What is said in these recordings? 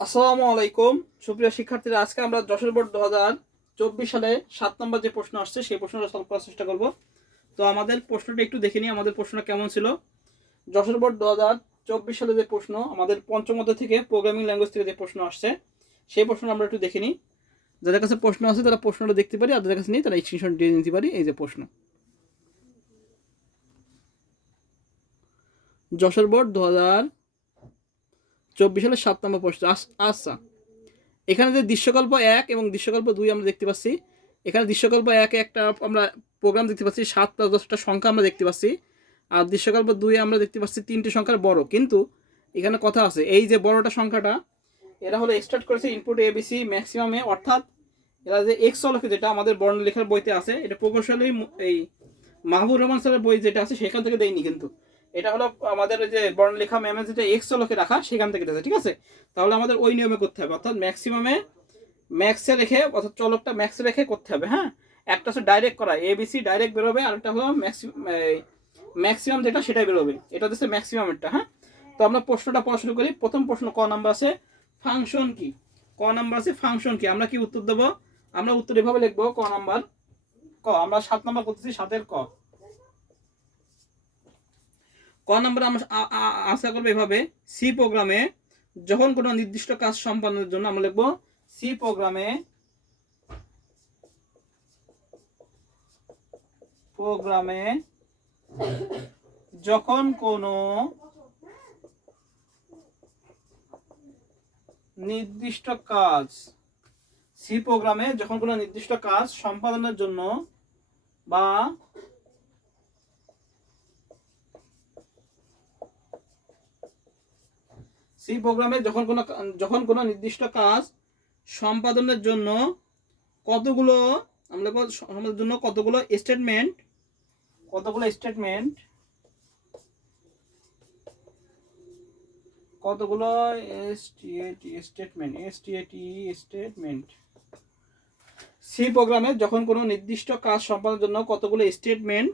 আসসালামু আলাইকুম সুপ্রিয় শিক্ষার্থীরা, আজকে আমরা যশোর বোর্ড 2024 সালে 7 নম্বর যে প্রশ্ন আসছে সেই প্রশ্নটা সলভ করার চেষ্টা করব। তো আমাদের প্রশ্নটা একটু দেখে নিই, আমাদের প্রশ্নটা কেমন ছিল। যশোর বোর্ড 2024 সালে যে প্রশ্ন, আমাদের পঞ্চম অধ্যায় থেকে প্রোগ্রামিং ল্যাঙ্গুয়েজ থেকে যে প্রশ্ন আসছে সেই প্রশ্নটা আমরা একটু দেখে নিই। যাদের কাছে প্রশ্ন আছে তারা প্রশ্নটা দেখতে পারি, আর যাদের কাছে নেই তারা স্ক্রিনশট দিয়ে নিতে পারি। এই যে প্রশ্ন, যশোর বোর্ড 2024 সালে 7 নম্বর প্রশ্ন। আচ্ছা, এখানে যে দৃশ্যকল্প 1 এবং দৃশ্যকল্প 2 আমরা দেখতে পাচ্ছি। এখানে দৃশ্যকল্প 1 একটা আমরা প্রোগ্রাম দেখতে পাচ্ছি, 7 + 10টা সংখ্যা আমরা দেখতে পাচ্ছি। আর দৃশ্যকল্প 2 আমরা দেখতে পাচ্ছি 3টি সংখ্যার বড়। কিন্তু এখানে কথা আছে, এই যে বড়টা সংখ্যাটা এরা হলো স্টার্ট করেছে ইনপুট এবিসি ম্যাক্সিমামে, অর্থাৎ এরা যে এক্স চলকে যেটা আমাদের বর্ণলেখার বইতে আছে, এটা প্রকৌশলী এই মাহবুব রহমান স্যারের বই যেটা আছে সেখান থেকে দেয়নি, কিন্তু এটা হলো আমাদের যে বর্ণলেখা ম্যামে যেটা এক্স চলকে রাখা সেখান থেকে দিয়েছে। ঠিক আছে, তাহলে আমাদের ওই নিয়মে করতে হবে, অর্থাৎ ম্যাক্সিমামে ম্যাক্সে রেখে, অর্থাৎ চলকটা ম্যাক্সে রেখে করতে হবে। হ্যাঁ, একটা হচ্ছে ডাইরেক্ট করা, এবিসি ডাইরেক্ট বেরোবে, আর একটা হলো ম্যাক্সিমাম যেটা সেটাই বেরোবে, এটা হচ্ছে ম্যাক্সিমামেরটা। হ্যাঁ, তো আমরা প্রশ্নটা পড়া শুরু করি। প্রথম প্রশ্ন ক নাম্বার আছে ফাংশন কি। ক নাম্বার আছে ফাংশন কি, আমরা কি উত্তর দেবো? আমরা উত্তর এভাবে লিখবো, ক নাম্বার ক, আমরা 7 নাম্বার করতেছি, 7-এর ক। ক নাম্বার আমরা আশা করবো এভাবে, সি প্রোগ্রামে যখন কোনো নির্দিষ্ট কাজ সম্পাদনের জন্য আমরা লিখবো সি প্রোগ্রামে যখন কোনো নির্দিষ্ট কাজ, সি প্রোগ্রামে যখন কোনো নির্দিষ্ট কাজ সম্পাদনের জন্য বা সি প্রোগ্রামে যখন কোনো নির্দিষ্ট কাজ সম্পাদনের জন্য কতগুলো আমরা সম্পাদনের জন্য কতগুলো স্টেটমেন্ট সি প্রোগ্রামে যখন কোনো নির্দিষ্ট কাজ সম্পাদনের জন্য কতগুলো স্টেটমেন্ট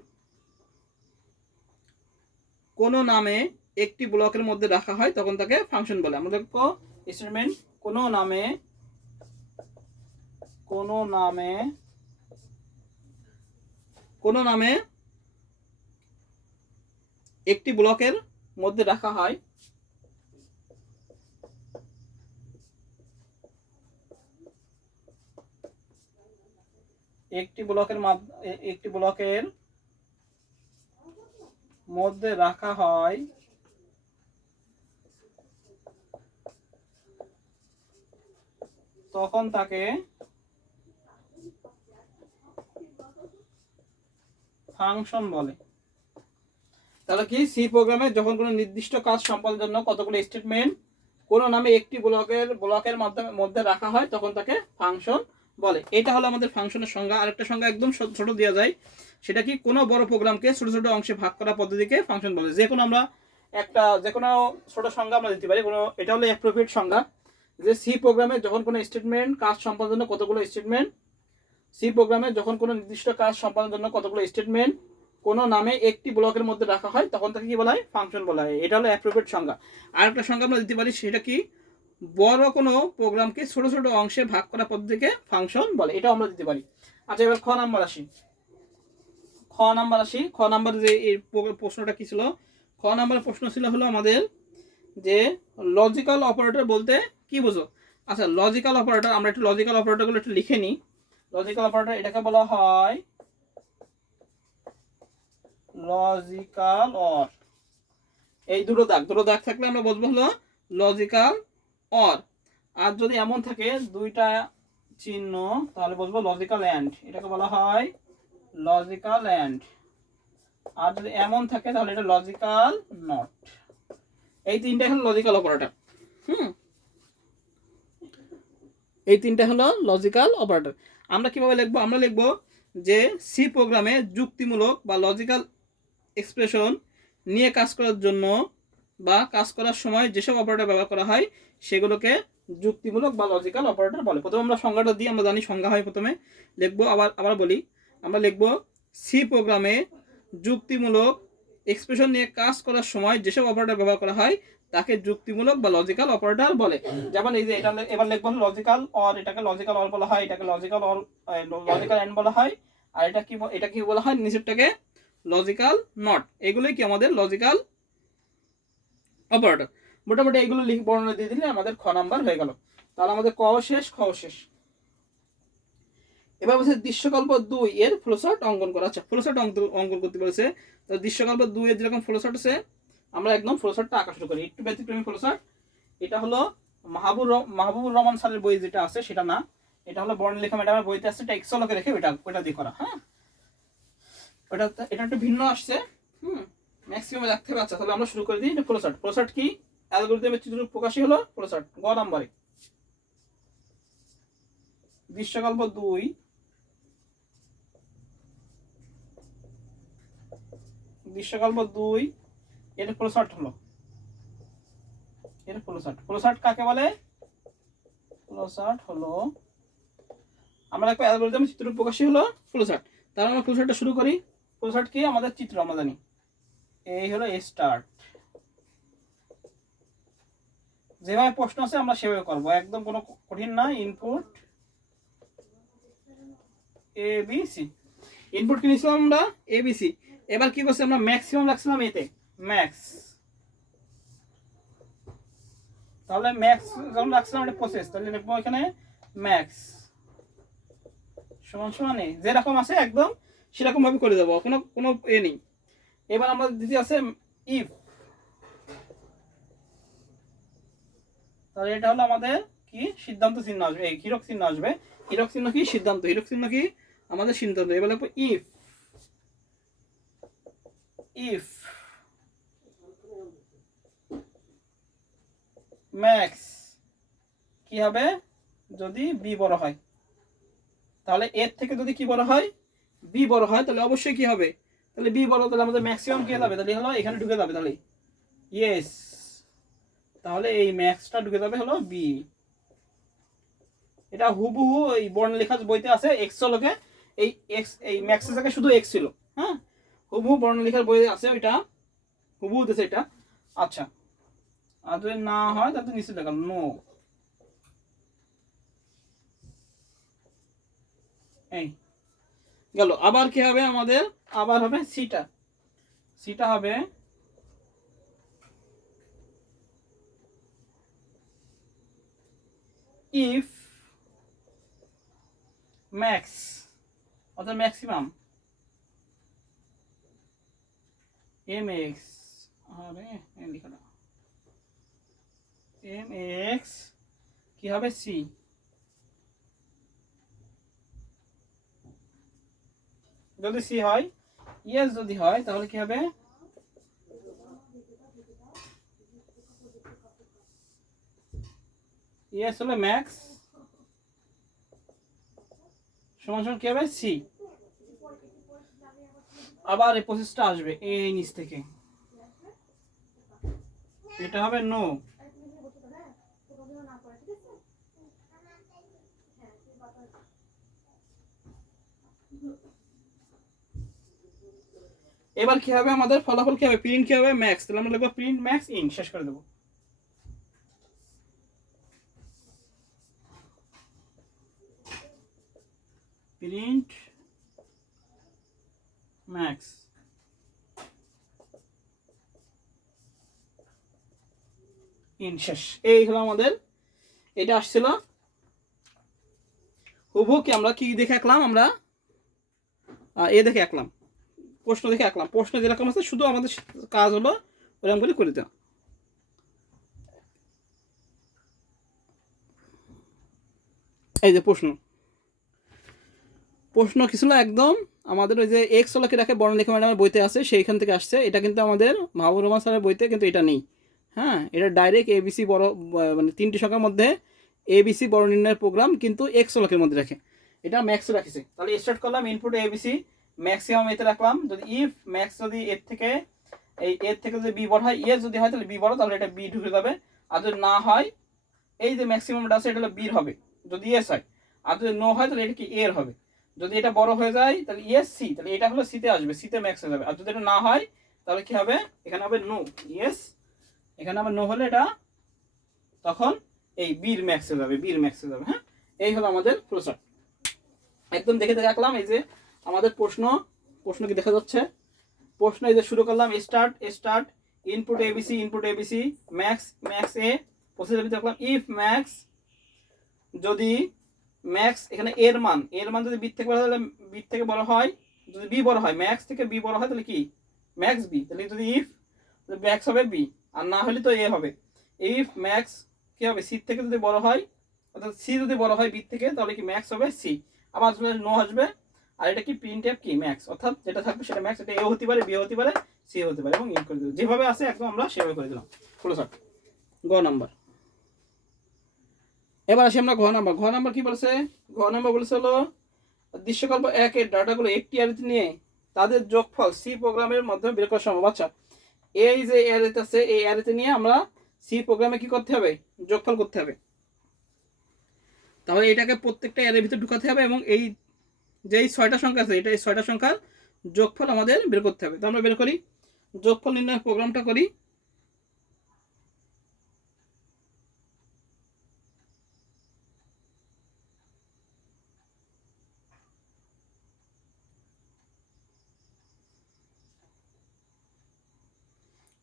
কোনো নামে একটি ব্লকের মধ্যে রাখা হয় তখন তাকে ফাংশন বলে। আমরা দেখব স্টেটমেন্ট কোনো নামে একটি ব্লকের মধ্যে রাখা হয় একটি ব্লকের মধ্যে রাখা হয় তখন তাকে ফাংশন বলে। তাহলে কি, সি প্রোগ্রামে যখন কোনো নির্দিষ্ট কাজ সম্পাদনের জন্য কতগুলো স্টেটমেন্ট কোনো নামে একটি ব্লকের মধ্যে রাখা হয় তখন তাকে ফাংশন বলে। এটা হলো আমাদের ফাংশনের সংজ্ঞা। আরেকটা সংজ্ঞা একদম ছোট দেওয়া যায়, সেটা কি, কোনো বড় প্রোগ্রামকে ছোট ছোট অংশে ভাগ করা পদ্ধতিকে ফাংশন বলে। যে কোনো ছোট সংজ্ঞা আমরা দিতে পারি, এটা হলো অ্যাপ্রোপ্রিয়েট সংজ্ঞা, যে সি প্রোগ্রামে যখন কোনো স্টেটমেন্ট কাজ সম্পাদনের জন্য কতগুলো স্টেটমেন্ট সি প্রোগ্রামে যখন কোনো নির্দিষ্ট কাজ সম্পাদনের জন্য কতগুলো স্টেটমেন্ট কোনো নামে একটি ব্লকের মধ্যে রাখা হয় তখন তাকে কি বলা হয়, ফাংশন বলা হয়। এটা হলো অ্যাপ্রোপ্রিয়েট সংজ্ঞা। আর একটা সংজ্ঞা আমরা দিতে পারি, সেটা কি, বড় কোনো প্রোগ্রামকে ছোট ছোট অংশে ভাগ করা পদ্ধতিকে ফাংশন বলে, এটাও আমরা দিতে পারি। আচ্ছা, এবার খ নাম্বার আসি। খ নাম্বার যে এই প্রশ্নটা কি ছিল, খ নাম্বার প্রশ্ন ছিল হলো আমাদের যে লজিক্যাল অপারেটর বলতে কি বোঝো। আচ্ছা, লজিক্যাল অপারেটর, আমরা একটু লজিক্যাল অপারেটরগুলো একটু লিখে নিই। লজিক্যাল অপারেটর এটাকে বলা হয় লজিক্যাল অর। এই দুটো দাগ থাকলে আমরা বলবো হলো লজিক্যাল অর। আর যদি এমন থাকে দুইটা চিহ্ন তাহলে বলবো লজিক্যাল অ্যান্ড, এটাকে বলা হয় লজিক্যাল অ্যান্ড। আর যদি এমন থাকে তাহলে এটা লজিক্যাল নট। এই তিনটা হলো লজিক্যাল অপারেটর। এই তিনটা হলো লজিক্যাল অপারেটর। আমরা কিভাবে লিখবো, আমরা লিখবো যে সি প্রোগ্রামে যুক্তিমূলক বা লজিক্যাল এক্সপ্রেশন নিয়ে কাজ করার জন্য বা কাজ করার সময় যেসব অপারেটর ব্যবহার করা হয় সেগুলোকে যুক্তিমূলক বা লজিক্যাল অপারেটর বলে। প্রথমে আমরা সংজ্ঞাটা দিই, আমরা জানি সংজ্ঞা হয় প্রথমে লিখবো, আবার বলি, আমরা লিখবো সি প্রোগ্রামে যুক্তিমূলক এক্সপ্রেশন নিয়ে কাজ করার সময় যেসব অপারেটর ব্যবহার করা হয় তাকে যুক্তিমূলক বা লজিক্যাল অপারেটর বলে। যেমন এই যে এটা এবার লিখবো লজিক্যাল অর, এটাকে লজিক্যাল অর বলা হয়, এটাকে লজিক্যাল অর লজিক্যাল এন্ড বলা হয়, আর এটা কি বলা হয় নিচেরটাকে লজিক্যাল নট। এগুলোই কি আমাদের লজিক্যাল অপারেটর। মোটামুটি এগুলো বর্ণনা দিয়ে দিলে আমাদের খ নাম্বার হয়ে গেল। তাহলে আমাদের ক শেষ, খ শেষ। এবার বলছে দৃশ্যকল্প 2 এর ফ্লোচার্ট অঙ্কন করা। আচ্ছা, ফ্লোচার্ট অঙ্কন করতে বলেছে। তো দৃশ্যকল্প 2 এর যেরকম ফ্লোচার্ট আছে আমরা একদম ফ্লোচার্টটা আঁকা শুরু করি। একটু ব্যতিক্রমী ফ্লোচার্ট। এটা হলো মাহবুবুর রহমান স্যারের বই যেটা আছে সেটা না, এটা হলো বর্ণলেখা ম্যাডামের বইতে আছে, এটা এক্সেলকে রেখে ওটা দিয়ে করা। হ্যাঁ, এটা একটু ভিন্ন আসছে। ম্যাক্সিমাম রাখতে হবে। আচ্ছা, তাহলে আমরা শুরু করে দিই। এটা ফ্লোচার্ট। ফ্লোচার্ট কি? অ্যালগরিদমের চিত্ররূপ প্রকাশই হলো ফ্লোচার্ট। গ নাম্বারে দৃশ্যকল্প 2 এর ফ্লোচার্ট হলো, এর ফ্লোচার্ট কাকে বলে? ফ্লোচার্ট হলো আমরা একটা অ্যালগরিদম চিত্ররূপ প্রকাশই হলো ফ্লোচার্ট। তাহলে আমরা ফ্লোচার্টটা শুরু করি। ফ্লোচার্ট কি? আমাদের চিত্র আমরা জানি। এই হলো স্টার্ট। যেভাবে প্রশ্ন আছে আমরা সেভাবে করব, একদম কোনো কঠিন না। Input A B C. Input কি নিছিলাম আমরা? A B C. এবার কি করছি আমরা? ম্যাক্সিমাম রাখছিলাম এতে, ম্যাক্স। তাহলে ম্যাক্স যখন রাখছিলাম এটা প্রসেস, তাহলে লিখবো এখানে ম্যাক্স সমান সমান এ, যেরকম আছে একদম সেরকম ভাবে করে দেবো, কোনো এ নেই। এবার আমরা দিতে আছে ইফ। তাহলে এটা হলো আমাদের কি? সিদ্ধান্ত চিহ্ন আসবে, এই হীরক চিহ্ন আসবে। হীরক চিহ্ন কি? সিদ্ধান্ত। হীরক চিহ্ন কি? আমাদের সিদ্ধান্ত। এবার লিখবো ইফ ম্যাক্স কি হবে? যদি বি বড় হয়। তাহলে এর থেকে যদি কি বড় হয়? বি বড় হয়, তাহলে অবশ্যই কি হবে? তাহলে বি বড়, তাহলে আমাদের ম্যাক্সিমাম কি যাবে? তাহলে হলো এখানে ঢুকে যাবে। তাহলে ইয়েস, তাহলে এই ম্যাক্সটা ঢুকে যাবে হলো বি। এটা হুবহু এই বর্ণলেখা বইতে আছে এক্সেলকে, এই এক্স এই ম্যাক্সের জায়গায় শুধু এক্স ছিল। হ্যাঁ, হুবহু বর্ণলেখার বইতে আছে, ওইটা হুবহু দিয়েছে এটা। আচ্ছা, আর যদি না হয় তাহলে নিচে দেখাল নো। এই গেল। আবার কি হবে আমাদের? আবার হবে সিটা হবে ইফ ম্যাক্স, অর্থাৎ ম্যাক্সিমাম এম এক্স, আরে লিখাটা এম এক্স কি হবে? সি। যদি সি হয়, ইয়েস যদি হয়, তাহলে কি হবে? ইয়েস হলো ম্যাক্স সমান সমান কি হবে? সি। আবার এই প্রসেসটা আসবে এই নিচ থেকে, এটা হবে নো। এবার কি হবে আমাদের? ফলাফল কি হবে? প্রিন্ট কি হবে? ম্যাক্স। তাহলে আমরা লিখবো প্রিন্ট ম্যাক্স ইন, শেষ করে দেবো। প্রিন্ট ম্যাক্স ইন, শেষ। এই হলো আমাদের, এটা আসছিল হুবহু। কি আমরা কি দেখে আঁকলাম? আমরা এ দেখে আঁকলাম, প্রশ্ন দেখে আঁকলাম। প্রশ্ন যেরকম আছে শুধু আমাদের কাজ হলো ওরকম করে দেওয়া। এই যে প্রশ্ন কি ছিল? একদম আমাদের ওই যে এক্স হলকে রাখে বর্ণলেখা ম্যাডামের বইতে আছে, সেইখান থেকে আসছে। এটা কিন্তু আমাদের মাহবুবুর রহমান স্যারের বইতে কিন্তু এটা নেই। হ্যাঁ, এটা ডাইরেক্ট এবিসি বড়, মানে 3টি সংখ্যার মধ্যে এবিসি বড় নির্ণয়ের প্রোগ্রাম কিন্তু এক্স হলকের মধ্যে রাখে, এটা ম্যাক্স রাখছে। তাহলে স্টার্ট করলাম ইনপুট এবিসি, ম্যাক্সিমাম এতে রাখলাম। যদি ইফ ম্যাক্স যদি এর থেকে যদি বি বড় হয়, ইয়েস যদি হয় তাহলে বি বড়, তাহলে এটা বি ঢুকে যাবে। আর যদি না হয়, এই যে ম্যাক্সিমামটা আছে এটা হলো বির হবে যদি ইয়েস হয়। আর যদি নো হয় তাহলে এটা কি এর হবে। যদি এটা বড় হয়ে যায় তাহলে ইয়েস সি, তাহলে এটা হলো সিতে আসবে, সিতে ম্যাক্স হয়ে যাবে। আর যদি এটা না হয় তাহলে কি হবে? এখানে হবে নো। ইয়েস এখানে আমার নো হলে এটা তখন এই বির ম্যাক্সে যাবে, বির ম্যাক্সে যাবে। হ্যাঁ, এই হলো আমাদের ফ্লোচার্ট। একদম দেখে রাখলাম। এই যে আমাদের প্রশ্ন কি দেখা যাচ্ছে? প্রশ্ন এই যে শুরু করলাম, স্টার্ট ইনপুট এবিসি ম্যাক্স এ প্রসেসর ভিতরে রাখলাম। ইফ ম্যাক্স, যদি ম্যাক্স এখানে এর মান যদি বি থেকে বড় হয় তাহলে বি থেকে বড় হয়, যদি বি বড় হয় ম্যাক্স থেকে বি বড় হয় তাহলে কি ম্যাক্স বি, তাহলে যদি ইফ ম্যাক্স হবে বি, আর না হলে তো এ হবে। ইফ ম্যাক্স কি হবে সি থেকে যদি বড় হয়, অর্থাৎ সি যদি বড় হয় বি থেকে, তাহলে কি ম্যাক্স হবে সি। আবার নো আসবে। আর এটা কি প্রিন্টএফ কি ম্যাক্স, অর্থাৎ যেটা থাকবে সেটা ম্যাক্স, এটা এ হতে পারে, বি হতে পারে, সি হতে পারে, এবং ইন করে দেবো যেভাবে আছে একদম আমরা সেভাবে করে দিলাম। ফ্লোচার্ট গ নাম্বার। এবার আসি আমরা ঘ নাম্বার কি বলছে? ঘ নাম্বার বলেছে হলো দৃশ্যকল্প 1 এর ডাটাগুলো একটি অ্যারেতে নিয়ে তাদের যোগফল সি প্রোগ্রামের মাধ্যমে বের করা সম্ভব। আচ্ছা, এই যে অ্যারেতে আছে এই অ্যারেতে নিয়ে আমরা সি প্রোগ্রামে কি করতে হবে? যোগফল করতে হবে। তাহলে এটাকে প্রত্যেকটা অ্যারের ভিতরে ঢুকাতে হবে, এবং এই যেই 6টা সংখ্যা আছে এটা এই 6টা সংখ্যার যোগফল আমাদের বের করতে হবে। তো আমরা বের করি, যোগফল নির্ণয় প্রোগ্রামটা করি।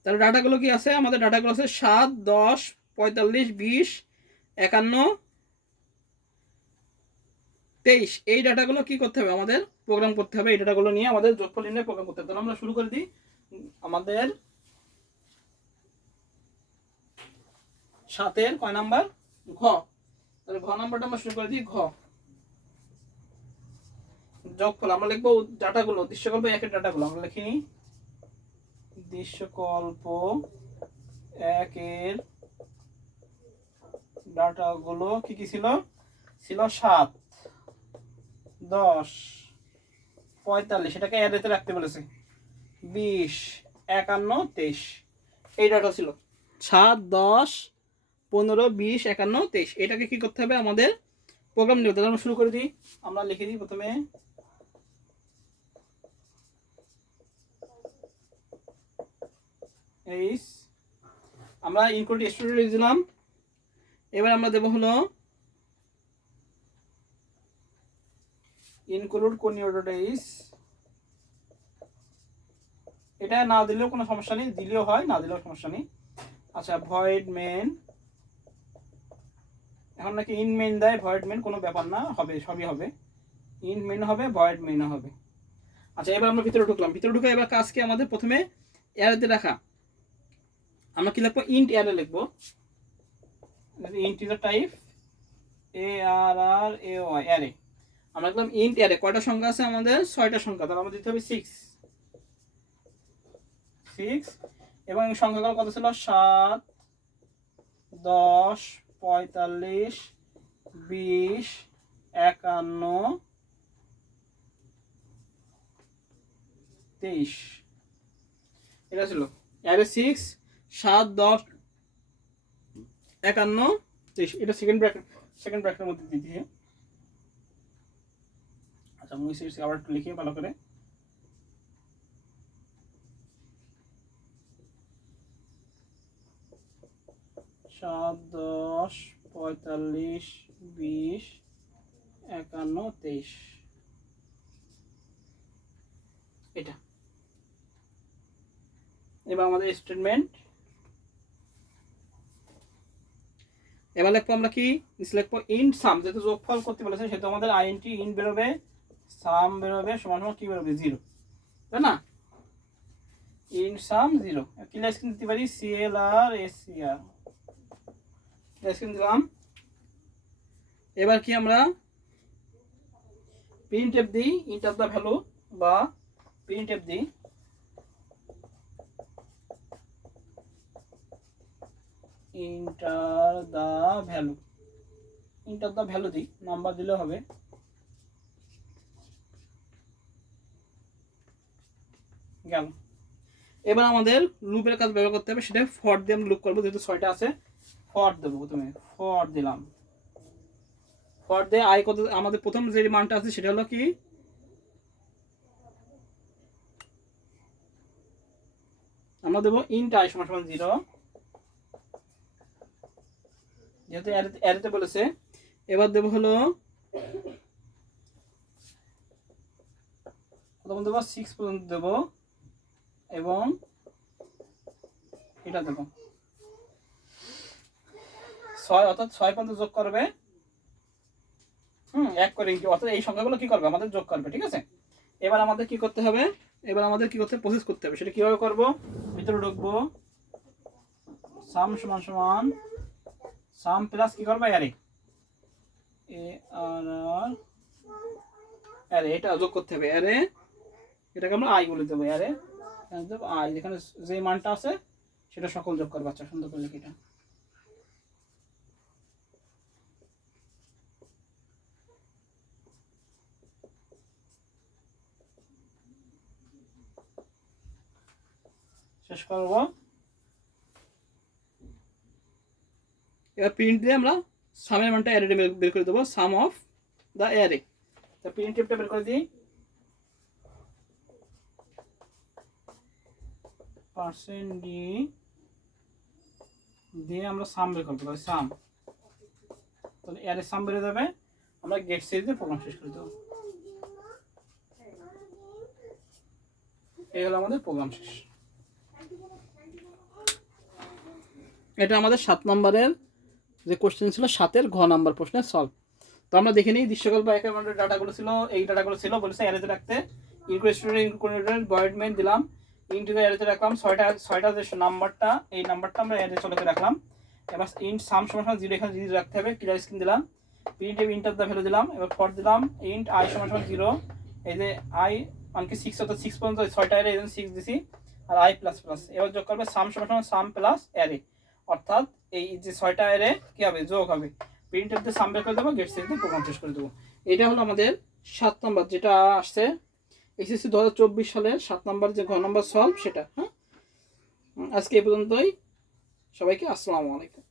তাহলে ডাটাগুলো কি আছে? আমাদের ডাটাগুলো আছে 7, 10, 45, 20, 51, 23। এই ডাটাগুলো কি করতে হবে? আমাদের প্রোগ্রাম করতে হবে। এই ডাটাগুলো নিয়ে আমাদের যোগফল নির্ণয় প্রোগ্রাম করতে হবে। তাহলে আমরা শুরু করে দিই। আমাদের 7 কয় নাম্বার? ঘ। তাহলে ঘ নাম্বারটা আমরা শুরু করে দিই। ঘ যোগফল আমরা লিখবো ডাটাগুলো, দৃশ্যকল্প 1 এর ডাটাগুলো আমরা লিখি। দৃশ্যকল্প 1 এর ডাটাগুলো কি কি ছিল? 7, 10, 45, এটাকে অ্যারেতে রাখতে বলেছে, 20, 51, 23। এই ডাটা ছিল 7, 10, 15, 20, 51, 23। এটাকে কি করতে হবে? আমাদের প্রোগ্রাম নিতে হবে। আমরা শুরু করে দিই। আমরা লিখে দিই প্রথমে এইচ, আমরা ইনক্লুড স্টুডেন্ট দিলাম। এবার আমরা দেবো হলো ইনক্লুড কোনিও.এইচ। এটা না দিলেও কোনো সমস্যা নেই, দিলেও হয়, না দিলেও সমস্যা নেই। আচ্ছা, ভয়েড মেন, এখন নাকি ইন মেন দেয়, ভয়েড মেন কোনো ব্যাপার না, হবে, সবই হবে, ইন মেন হবে, ভয়েড মেনও হবে। আচ্ছা, এবার আমরা ভিতরে ঢুকলাম। ভিতরে ঢুকে এবার কাজকে আমাদের প্রথমে অ্যারেতে রাখা। আমরা কি লিখবো? ইন্ট অ্যারে লিখবো। Integer type ARRAY array. আমরা লিখলাম ইন্ট অ্যারে। কয়টা সংখ্যা আছে আমাদের? 6টা সংখ্যা। তাহলে আমাদের দিতে হবে 6। এবং সংখ্যাগুলো কত ছিল? 7, 10, 45, 20, 51, 23। এটা ছিল অ্যারে 6, 7, 10, 51, 23। এটা সেকেন্ড ব্র্যাকেটের মধ্যে দিতে। আচ্ছা, আমি আবার একটু লিখি ভালো করে। সাত, 10, 45, 20, 51, 23। এটা এবার আমাদের স্টেটমেন্ট। এবার লিখবো আমরা কি? লিখবো ইন্ট সাম, যেহেতু যোগফল করতে বলেছে সেহেতু আমাদের আইএনটি ইন্ট বেরোবে, সাম বেরোবে, সমান সমান কি বেরোবে? 0, তাই না? ইন্ট সাম 0। ক্লিয়ার স্ক্রিন দিতে পারি CLRSCR, ক্লিয়ার স্ক্রিন দিলাম। এবার কি আমরা প্রিন্টএফ দিই, ইন্ট অফ দ্য ভ্যালু, বা প্রিন্টএফ দিই enter the value. Enter the value দিই, নাম্বার দিলে হবে। গেল। এবার আমাদের লুপের কাজ ব্যবহার করতে হবে, সেটা ফর দিয়ে আমি লুপ করবো, যেহেতু 6টা আছে। ফর দেবো প্রথমে, ফর দিলাম। ফর দিয়ে আই কত, আমাদের প্রথম যে মানটা আছে সেটা হলো কি? আমরা দেবো ইন্ট আই সমান সমান 0, যেহেতু অ্যারেতে বলেছে, এবার দেবো হলো প্রথম দেবো 6 পর্যন্ত দেবো এবং এটা দেবো 6, অর্থাৎ 6 পর্যন্ত যোগ করবে, 1 করে ইনটু, অর্থাৎ এই সংখ্যাগুলো কি করবে আমাদের যোগ করবে, ঠিক আছে। এবার আমাদের কি করতে হবে, প্রসেস করতে হবে, সেটা কিভাবে করব, ভিতরে ঢুকবো, সাম সমান সমান সাম প্লাস কি করবে অ্যারে, এ আর আর অ্যারে, এটা যোগ করতে হবে অ্যারে, এটাকে আমরা আই বলে দেবো, অ্যারে আই, যেখানে যে মানটা আছে সেটা সকল যোগ করবে। আচ্ছা, সুন্দর করে লিখি এটা। শেষ করবো, এবার প্রিন্ট দিয়ে আমরা সামের মানটা অ্যারে বের করে দেবো, সাম অফ দ্য অ্যারে। তা প্রিন্ট টেপটা বের করে দিই, পার্সেন্ট ডি দিয়ে আমরা সাম বের করতে পারি, সাম, তাহলে অ্যারে সাম বেড়ে যাবে, আমরা গেট সিরিজ দিয়ে প্রোগ্রাম শেষ করে দেবো। এই হলো আমাদের প্রোগ্রাম শেষ। এটা আমাদের 7 নম্বরের যে কোশ্চেন ছিল, 7-এর ঘ নাম্বার প্রশ্নের সলভ। তো আমরা দেখে নিই দৃশ্যকল্প একের মধ্যে ডাটাগুলো ছিল, এই ডাটাগুলো ছিল, বলেছে অ্যারেতে রাখতে, ইনক্লুডেড ভয়েড দিলাম, ইন্টিজার অ্যারেতে রাখলাম, ছয়টা যে নাম্বারটা, এই নাম্বারটা আমরা অ্যারে চলকে রাখলাম। এবার ইন্ট সাম সমান 0, এখানে 0 রাখতে হবে, ক্লিয়ার স্ক্রিন দিলাম, প্রিন্ট ইন্টার দা ভ্যালু দিলাম, এবার ফর দিলাম ইন্ট আই সমান 0, এই যে আই মানকে 6, অর্থাৎ 6 পর্যন্ত 6টা অ্যারে, এই জন্য 6 দিছি, আর আই প্লাস প্লাস, এবার যোগ করবে সাম সমান সাম প্লাস অ্যারে, অর্থাৎ এই যে 6টা অ্যারে কি হবে, যোগ হবে, প্রিন্টার দিয়ে সাম বের করে দেবো, গেট সিরিজ দিয়ে প্রোগ্রাম শেষ করে দেবো। এটা হলো আমাদের 7 নম্বর, যেটা আসছে এসএসসি 2024 সালের 7 নম্বর যে ঘ নম্বর সলভ সেটা। হ্যাঁ, আজকে এই পর্যন্তই, সবাইকে আসসালামু আলাইকুম।